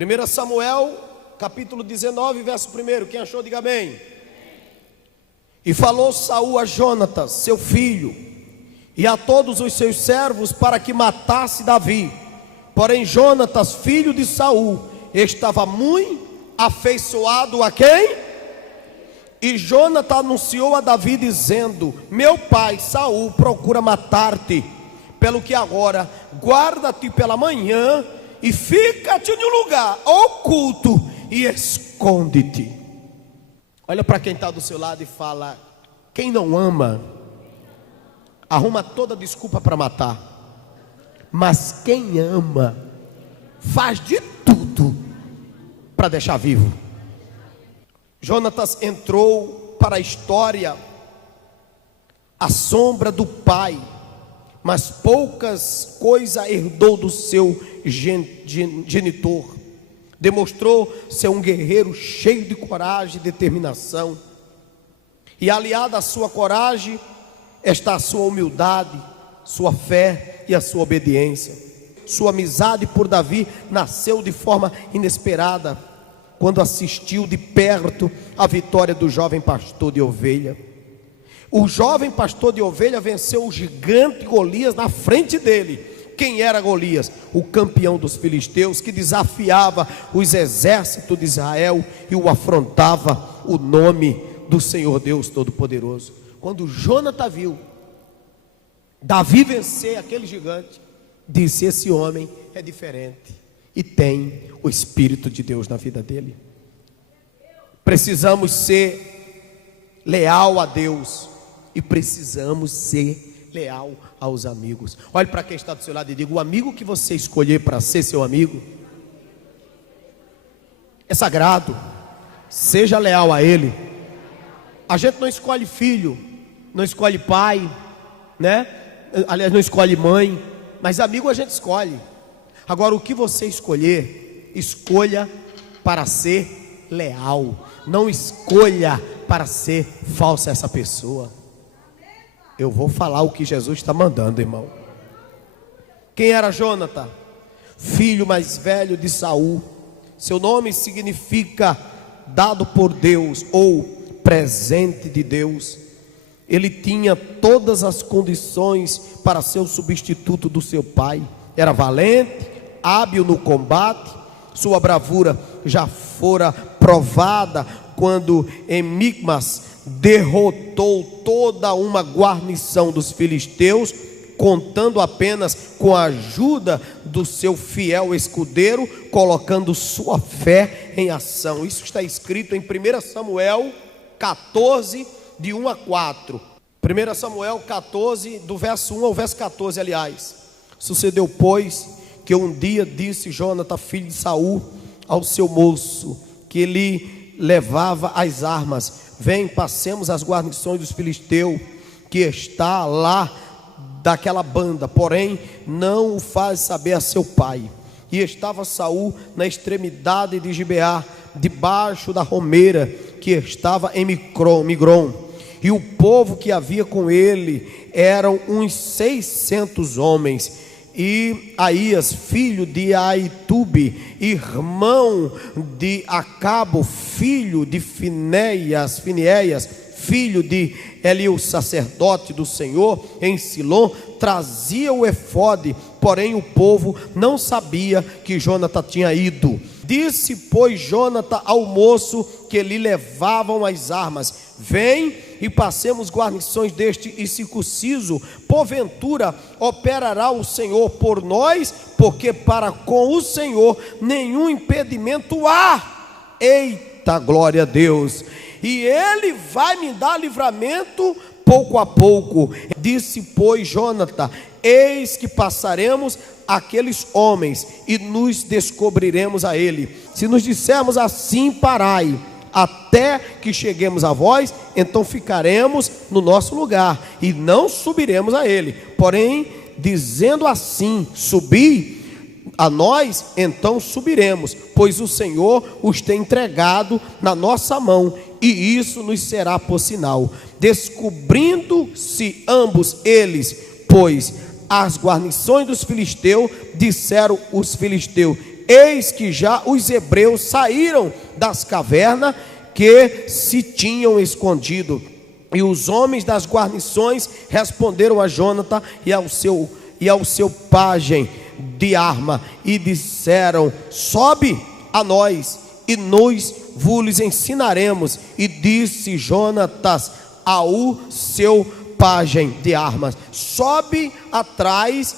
1 Samuel, capítulo 19, verso 1. Quem achou, diga amém. E falou Saul a Jonatas, seu filho, e a todos os seus servos, para que matasse Davi. Porém Jonatas, filho de Saul, estava muito afeiçoado a quem? E Jonatas anunciou a Davi, dizendo: meu pai Saul procura matar-te, pelo que agora guarda-te pela manhã e fica-te em um lugar oculto e esconde-te. Olha para quem está do seu lado e fala: quem não ama arruma toda desculpa para matar, mas quem ama faz de tudo para deixar vivo. Jonatas entrou para a história à sombra do pai, mas poucas coisas herdou do seu genitor. Demonstrou ser um guerreiro cheio de coragem e determinação. E aliado à sua coragem está a sua humildade, sua fé e a sua obediência. Sua amizade por Davi nasceu de forma inesperada, quando assistiu de perto a vitória do jovem pastor de ovelha. O jovem pastor de ovelha venceu o gigante Golias na frente dele. Quem era Golias? O campeão dos filisteus, que desafiava os exércitos de Israel e o afrontava o nome do Senhor Deus Todo-Poderoso. Quando Jonatas viu Davi vencer aquele gigante, disse: esse homem é diferente e tem o Espírito de Deus na vida dele. Precisamos ser leal a Deus e precisamos ser leal aos amigos. Olhe para quem está do seu lado e diga: o amigo que você escolher para ser seu amigo é sagrado. Seja leal a ele. A gente não escolhe filho, não escolhe pai, né? Aliás, não escolhe mãe, mas amigo a gente escolhe. Agora, o que você escolher, escolha para ser leal. Não escolha para ser falso a essa pessoa. Eu vou falar o que Jesus está mandando, irmão. Quem era Jonatas? Filho mais velho de Saul. Seu nome significa dado por Deus ou presente de Deus. Ele tinha todas as condições para ser o substituto do seu pai. Era valente, hábil no combate. Sua bravura já fora provada quando em Micmas derrotou toda uma guarnição dos filisteus, contando apenas com a ajuda do seu fiel escudeiro, colocando sua fé em ação. Isso está escrito em 1 Samuel 14, de 1 a 4. 1 Samuel 14, do verso 1 ao verso 14, aliás. Sucedeu, pois, que um dia disse Jonatas, filho de Saul, ao seu moço, que ele levava as armas: vem, passemos as guarnições dos filisteus, que está lá daquela banda. Porém, não o faz saber a seu pai. E estava Saul na extremidade de Gibeá, debaixo da romeira que estava em Migron. E o povo que havia com ele eram uns 600 homens. E Aías, filho de Aitube, irmão de Acabo, filho de Finéias, filho de Eliú, sacerdote do Senhor, em Silom, trazia o efode. Porém o povo não sabia que Jonatas tinha ido. Disse, pois, Jonatas ao moço que lhe levavam as armas: vem e passemos guarnições deste incircunciso. Porventura operará o Senhor por nós, porque para com o Senhor nenhum impedimento há. Eita, glória a Deus! E ele vai me dar livramento pouco a pouco. Disse, pois, Jonatas: eis que passaremos aqueles homens e nos descobriremos a ele. Se nos dissermos assim, parai, até que cheguemos a vós, então ficaremos no nosso lugar e não subiremos a ele. Porém, dizendo assim, subi a nós, então subiremos, pois o Senhor os tem entregado na nossa mão, e isso nos será por sinal. Descobrindo-se ambos eles, pois as guarnições dos filisteus, disseram os filisteus: eis que já os hebreus saíram das cavernas que se tinham escondido. E os homens das guarnições responderam a Jonatã e ao seu pajem de arma, e disseram: sobe a nós, e nós vos ensinaremos. E disse Jonatas ao seu pajem de armas: sobe atrás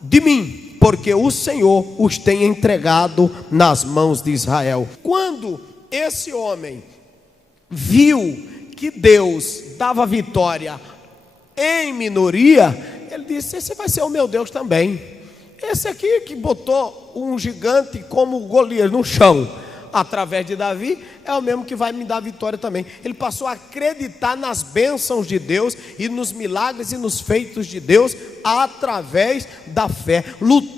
de mim, porque o Senhor os tem entregado nas mãos de Israel. Quando esse homem viu que Deus dava vitória em minoria, ele disse: esse vai ser o meu Deus também. Esse aqui que botou um gigante como Golias no chão através de Davi, é o mesmo que vai me dar vitória também. Ele passou a acreditar nas bênçãos de Deus e nos milagres e nos feitos de Deus através da fé. Lutou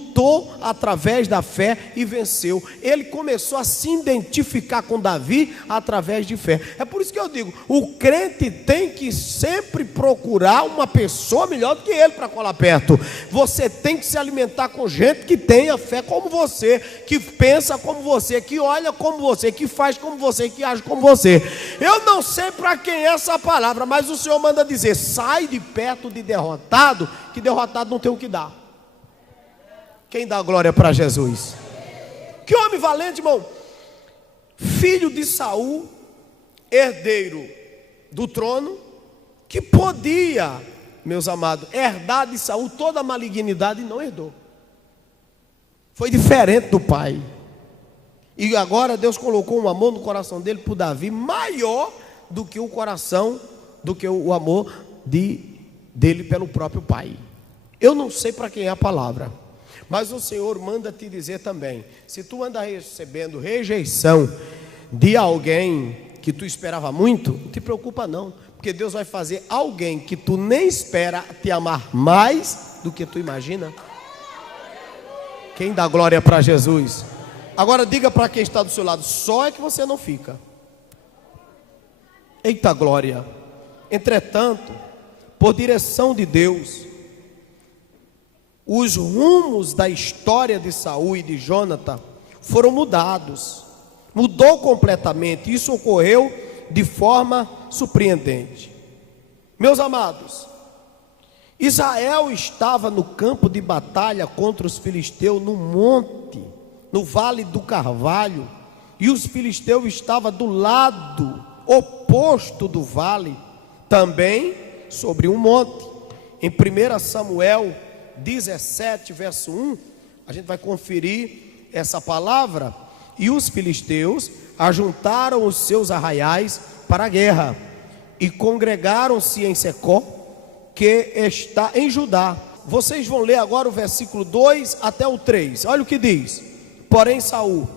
através da fé e venceu. Ele começou a se identificar com Davi através de fé. É por isso que eu digo, o crente tem que sempre procurar uma pessoa melhor do que ele para colar perto. Você tem que se alimentar com gente que tenha fé como você, que pensa como você, que olha como você, que faz como você, que age como você. Eu não sei para quem é essa palavra, mas o Senhor manda dizer: sai de perto de derrotado, que derrotado não tem o que dar. Quem dá glória para Jesus? Que homem valente, irmão. Filho de Saul, herdeiro do trono, que podia, meus amados, herdar de Saul toda a malignidade, e não herdou. Foi diferente do pai. E agora Deus colocou um amor no coração dele por Davi maior do que o coração, do que o amor dele pelo próprio pai. Eu não sei para quem é a palavra, mas o Senhor manda te dizer também: se tu anda recebendo rejeição de alguém que tu esperava muito, não te preocupa não, porque Deus vai fazer alguém que tu nem espera te amar mais do que tu imagina. Quem dá glória para Jesus? Agora diga para quem está do seu lado: só é que você não fica. Eita glória! Entretanto, por direção de Deus, os rumos da história de Saul e de Jonatã foram mudados. Mudou completamente. Isso ocorreu de forma surpreendente. Meus amados, Israel estava no campo de batalha contra os filisteus no monte, no vale do Carvalho, e os filisteus estavam do lado oposto do vale, também sobre um monte. Em 1 Samuel 17, verso 1, a gente vai conferir essa palavra. E os filisteus ajuntaram os seus arraiais para a guerra, e congregaram-se em Secó, que está em Judá. Vocês vão ler agora o versículo 2 até o 3. Olha o que diz: porém Saul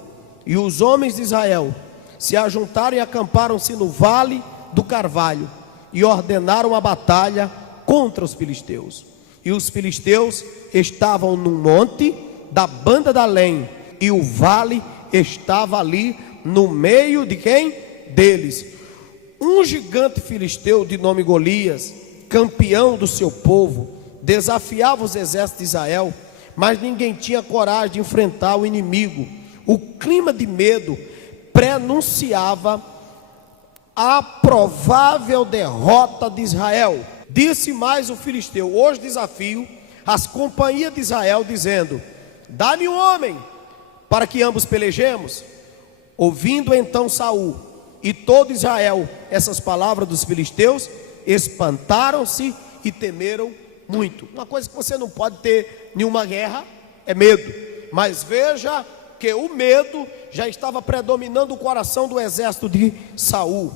e os homens de Israel se ajuntaram e acamparam-se no vale do Carvalho, e ordenaram a batalha contra os filisteus. E os filisteus estavam no monte da banda da Além, e o vale estava ali no meio de quem? Deles. Um gigante filisteu de nome Golias, campeão do seu povo, desafiava os exércitos de Israel, mas ninguém tinha coragem de enfrentar o inimigo. O clima de medo prenunciava a provável derrota de Israel. Disse mais o filisteu: hoje desafio as companhias de Israel, dizendo: dá-me um homem para que ambos pelejemos. Ouvindo então Saul e todo Israel essas palavras dos filisteus, espantaram-se e temeram muito. Uma coisa que você não pode ter nenhuma guerra é medo, mas veja que o medo já estava predominando o coração do exército de Saul.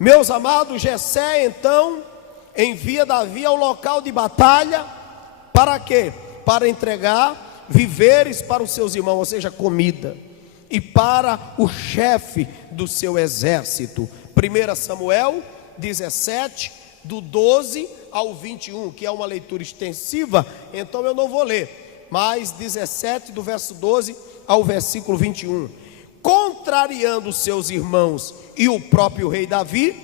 Meus amados, Jessé então envia Davi ao local de batalha. Para quê? Para entregar víveres para os seus irmãos, ou seja, comida, e para o chefe do seu exército. 1 Samuel 17, do 12 ao 21, que é uma leitura extensiva, então eu não vou ler, mas 17 do verso 12 ao versículo 21. Contrariando os seus irmãos e o próprio rei Davi,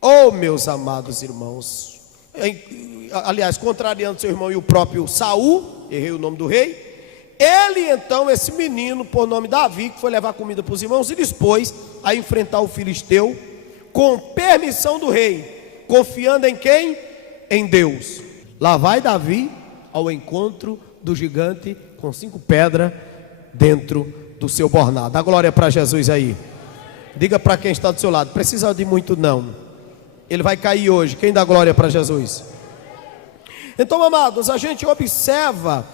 oh meus amados irmãos, aliás, contrariando seu irmão e o próprio Saul, errei o nome do rei, Ele então, esse menino por nome Davi, que foi levar comida para os irmãos, se dispôs a enfrentar o filisteu com permissão do rei, confiando em quem? Em Deus. Lá vai Davi ao encontro do gigante com 5 pedras dentro do seu bornado. Dá glória para Jesus aí. Diga para quem está do seu lado, precisa de muito não. Ele vai cair hoje. Quem dá glória para Jesus? Então, amados, a gente observa,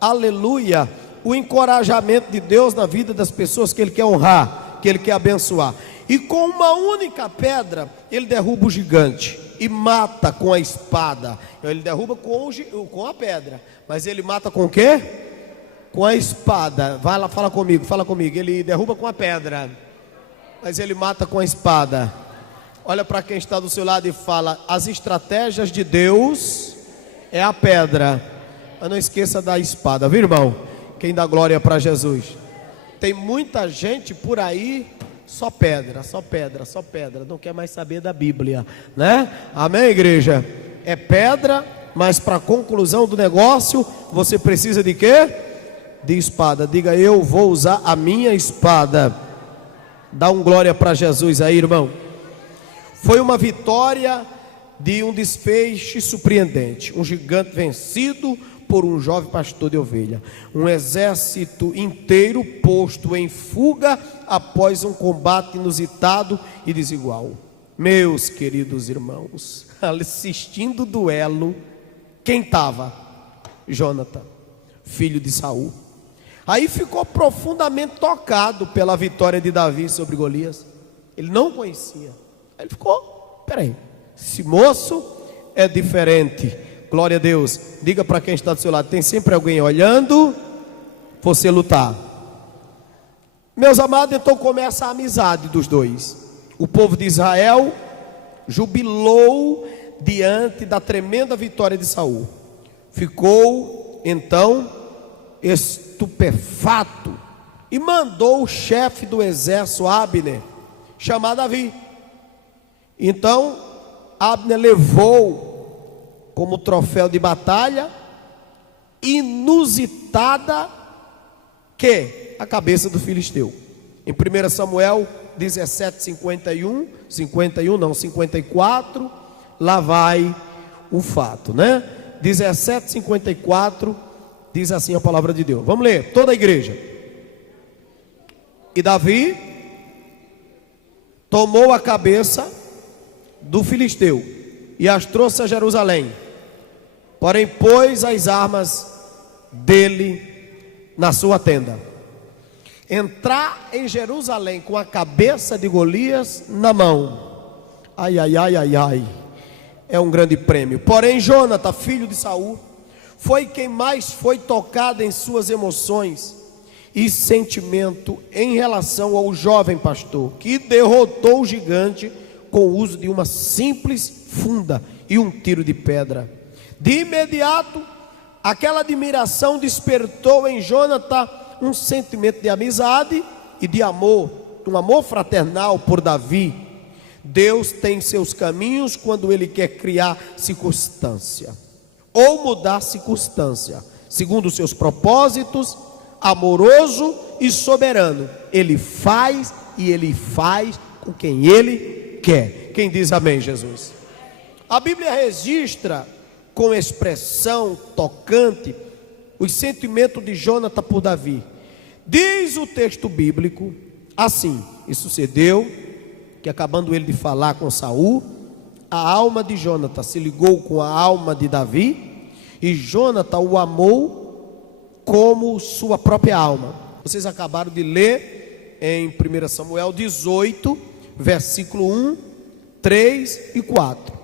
aleluia, o encorajamento de Deus na vida das pessoas que Ele quer honrar, que Ele quer abençoar. E com uma única pedra, Ele derruba o gigante e mata com a espada. Ele derruba com a pedra, mas Ele mata com o quê? Com a espada. Vai lá, fala comigo. Ele derruba com a pedra, mas Ele mata com a espada. Olha para quem está do seu lado e fala: as estratégias de Deus é a pedra, mas não esqueça da espada, viu, irmão? Quem dá glória para Jesus? Tem muita gente por aí, só pedra, não quer mais saber da Bíblia, né? Amém, igreja? É pedra, mas para conclusão do negócio, você precisa de quê? De espada. Diga: eu vou usar a minha espada. Dá um glória para Jesus aí, irmão. Foi uma vitória de um desfecho surpreendente. Um gigante vencido por um jovem pastor de ovelha. Um exército inteiro posto em fuga após um combate inusitado e desigual. Meus queridos irmãos, assistindo o duelo, quem estava? Jonathan, filho de Saul. Aí ficou profundamente tocado pela vitória de Davi sobre Golias. Ele não conhecia. Aí ele ficou: peraí, esse moço é diferente. Glória a Deus. Diga para quem está do seu lado: tem sempre alguém olhando você lutar. Meus amados, então começa a amizade dos dois. O povo de Israel jubilou diante da tremenda vitória de Saul. Ficou então estupefato e mandou o chefe do exército, Abner, chamar Davi. Então Abner levou como troféu de batalha inusitada a cabeça do filisteu. Em 1 Samuel 54, lá vai o fato, né? 17:54 diz assim a palavra de Deus. Vamos ler, toda a igreja. E Davi tomou a cabeça do filisteu e as trouxe a Jerusalém, porém pôs as armas dele na sua tenda. Entrar em Jerusalém com a cabeça de Golias na mão, ai, é um grande prêmio. Porém Jonathan, filho de Saul, foi quem mais foi tocado em suas emoções e sentimento em relação ao jovem pastor, que derrotou o gigante com o uso de uma simples funda e um tiro de pedra. De imediato, aquela admiração despertou em Jonathan um sentimento de amizade e de amor, um amor fraternal por Davi. Deus tem seus caminhos quando Ele quer criar circunstância ou mudar circunstância, segundo os seus propósitos, amoroso e soberano. Ele faz e Ele faz com quem Ele quer. Quem diz amém, Jesus? A Bíblia registra com expressão tocante os sentimentos de Jonathan por Davi. Diz o texto bíblico assim: e sucedeu que, acabando ele de falar com Saul, a alma de Jonathan se ligou com a alma de Davi, e Jonathan o amou como sua própria alma. Vocês acabaram de ler em 1 Samuel 18, versículo 1, 3 e 4.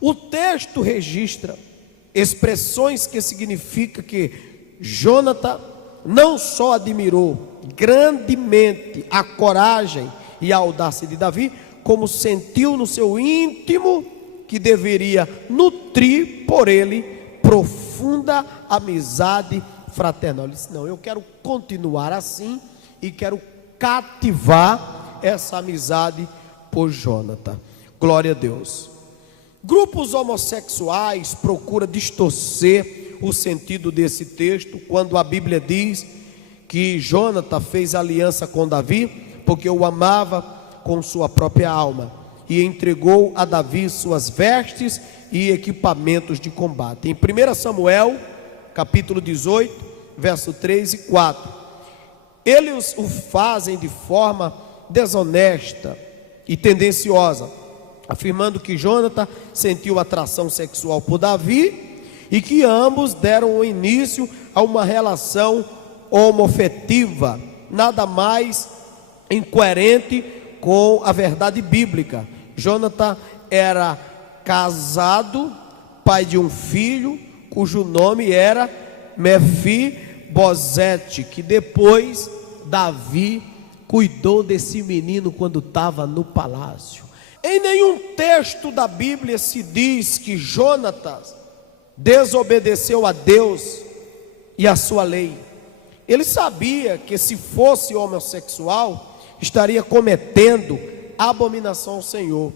O texto registra expressões que significa que Jonathan não só admirou grandemente a coragem e a audácia de Davi, como sentiu no seu íntimo que deveria nutrir por ele profunda amizade fraternal. Ele disse: não, eu quero continuar assim e quero cativar essa amizade por Jonathan. Glória a Deus. Grupos homossexuais procuram distorcer o sentido desse texto quando a Bíblia diz que Jonatas fez aliança com Davi porque o amava com sua própria alma e entregou a Davi suas vestes e equipamentos de combate. Em 1 Samuel, capítulo 18, verso 3 e 4, eles o fazem de forma desonesta e tendenciosa, afirmando que Jonatas sentiu atração sexual por Davi e que ambos deram início a uma relação homoafetiva, nada mais incoerente com a verdade bíblica. Jonatas era casado, pai de um filho, cujo nome era Mefibosete, que depois Davi cuidou desse menino quando estava no palácio. Em nenhum texto da Bíblia se diz que Jonatas desobedeceu a Deus e a sua lei. Ele sabia que se fosse homossexual, estaria cometendo abominação ao Senhor.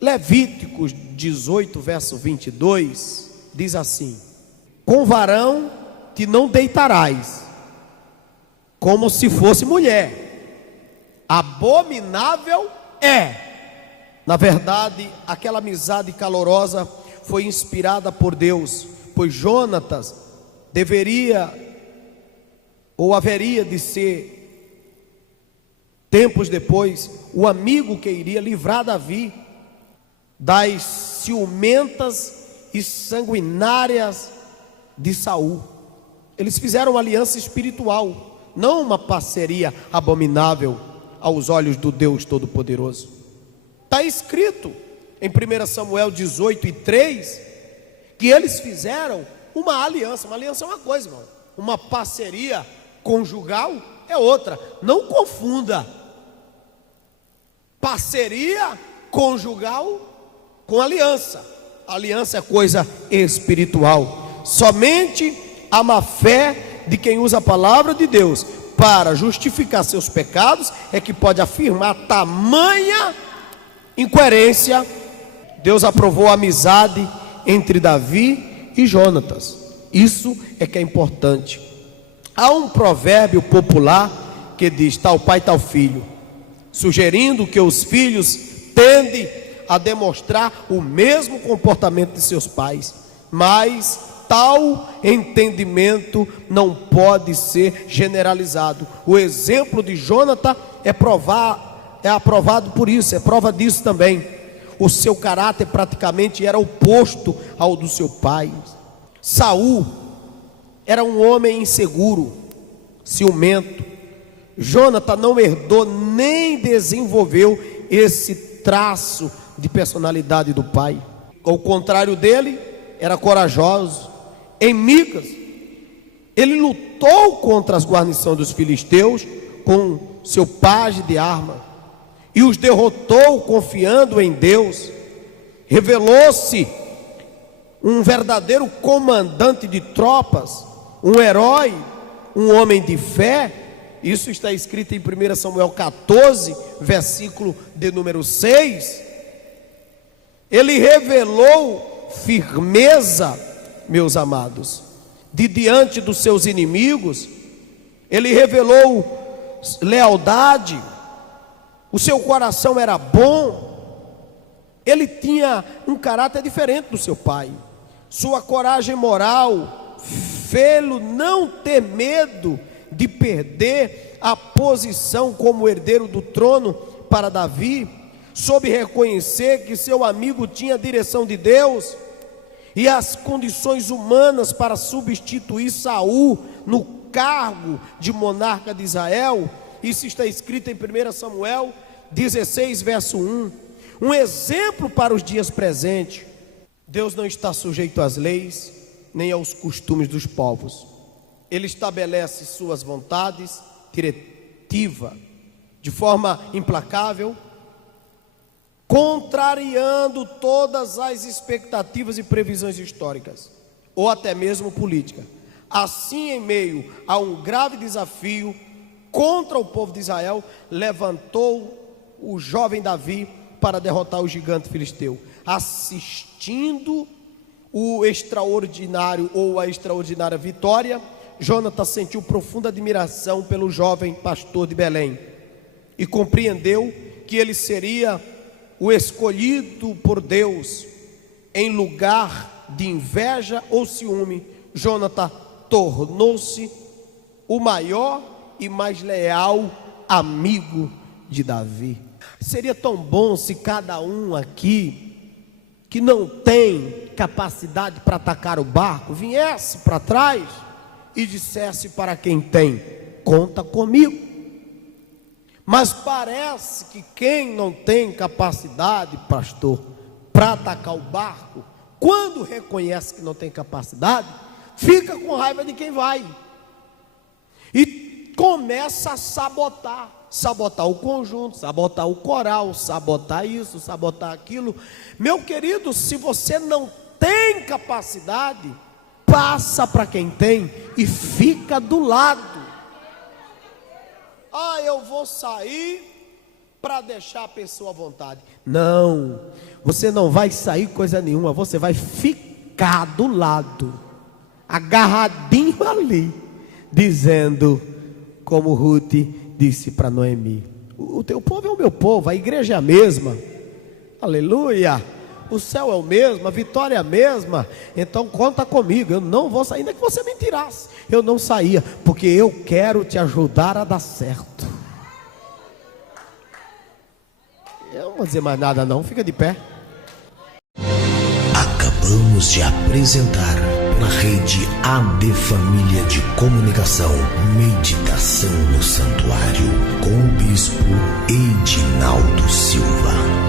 Levíticos 18, verso 22, diz assim: com varão te não deitarás, como se fosse mulher, abominável é. Na verdade, aquela amizade calorosa foi inspirada por Deus, pois Jonatas deveria ou haveria de ser, tempos depois, o amigo que iria livrar Davi das ciumentas e sanguinárias de Saul. Eles fizeram uma aliança espiritual, não uma parceria abominável aos olhos do Deus Todo-Poderoso. Está escrito em 1 Samuel 18 e 3 que eles fizeram uma aliança. Uma aliança é uma coisa, irmão. Uma parceria conjugal é outra. Não confunda parceria conjugal com aliança. Aliança é coisa espiritual. Somente a má fé de quem usa a palavra de Deus para justificar seus pecados é que pode afirmar tamanha incoerência. Deus aprovou a amizade entre Davi e Jonatas. Isso é que é importante. Há um provérbio popular que diz: tal pai, tal filho, sugerindo que os filhos tendem a demonstrar o mesmo comportamento de seus pais, mas tal entendimento não pode ser generalizado. O exemplo de Jonatas é aprovado por isso, é prova disso também. O seu caráter praticamente era oposto ao do seu pai. Saul era um homem inseguro, ciumento. Jonatas não herdou nem desenvolveu esse traço de personalidade do pai. Ao contrário dele, era corajoso. Em Micas, ele lutou contra as guarnições dos filisteus com seu pajem de arma e os derrotou confiando em Deus. Revelou-se um verdadeiro comandante de tropas, um herói, um homem de fé. Isso está escrito em 1 Samuel 14, versículo de número 6. Ele revelou firmeza, meus amados, de diante dos seus inimigos. Ele revelou lealdade. O seu coração era bom. Ele tinha um caráter diferente do seu pai. Sua coragem moral fê-lo não ter medo de perder a posição como herdeiro do trono para Davi. Soube reconhecer que seu amigo tinha a direção de Deus e as condições humanas para substituir Saul no cargo de monarca de Israel. Isso está escrito em 1 Samuel 16, verso 1. Um exemplo para os dias presentes. Deus não está sujeito às leis, nem aos costumes dos povos. Ele estabelece suas vontades, diretiva, de forma implacável, contrariando todas as expectativas e previsões históricas, ou até mesmo política. Assim, em meio a um grave desafio contra o povo de Israel, levantou o jovem Davi para derrotar o gigante filisteu, assistindo o extraordinário ou a extraordinária vitória, Jonatas sentiu profunda admiração pelo jovem pastor de Belém e compreendeu que ele seria o escolhido por Deus. Em lugar de inveja ou ciúme, Jonatas tornou-se o maior e mais leal amigo de Davi. Seria tão bom se cada um aqui que não tem capacidade para atacar o barco viesse para trás e dissesse para quem tem: conta comigo. Mas parece que quem não tem capacidade, pastor, para atacar o barco, quando reconhece que não tem capacidade, fica com raiva de quem vai e começa a sabotar o conjunto, sabotar o coral, sabotar isso, sabotar aquilo. Meu querido, se você não tem capacidade, passa para quem tem e fica do lado. Eu vou sair para deixar a pessoa à vontade. Não, você não vai sair coisa nenhuma, você vai ficar do lado, agarradinho ali, dizendo como Ruth disse para Noemi: o teu povo é o meu povo, a igreja é a mesma, aleluia, o céu é o mesmo, a vitória é a mesma, então conta comigo, eu não vou sair, ainda que você me tirasse, eu não saía, porque eu quero te ajudar a dar certo. Eu não vou dizer mais nada não, fica de pé. Acabamos de apresentar na rede AD Família de Comunicação, Meditação no Santuário, com o bispo Edinaldo Silva.